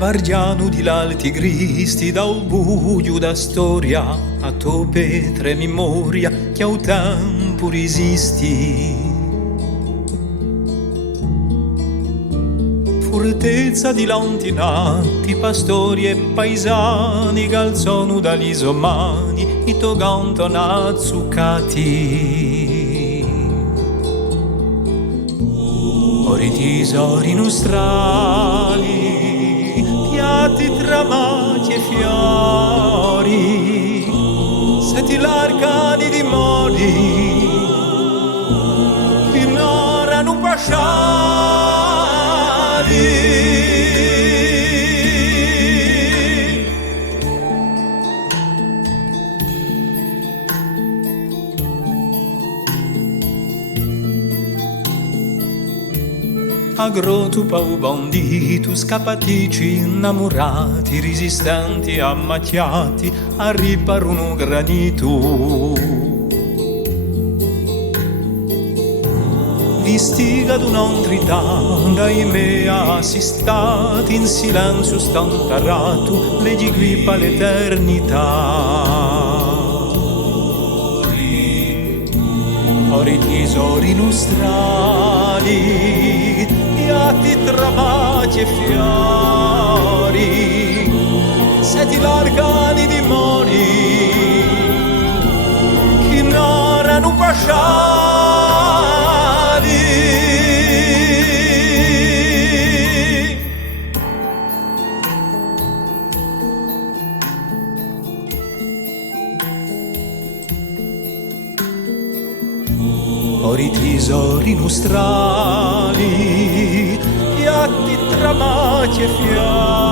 Vargiano di l'alti gristi dal buio da storia, a tope tre memoria che al tempo resisti. Fortezza di lantinati, pastori e paesani, calzano dall'isomani, i toganton azzuccati. Ori tesori nostrali, piatti tramati e fiori, senti l'arcani di mori, che ignorano pasciali. Agrotupa o bandito, scappatici, innamorati, resistenti, ammacchiati, arrivarono granito. Vistiga d'un'altrità, dai me assistati, in silenzio stantarato, le grippa l'eternità. Ori tesori nostrali, piatti tramati e fiori, senti l'arcani di mori, che ignorano pasciali. Ori tesori nostrali, piatti tramati e fiori.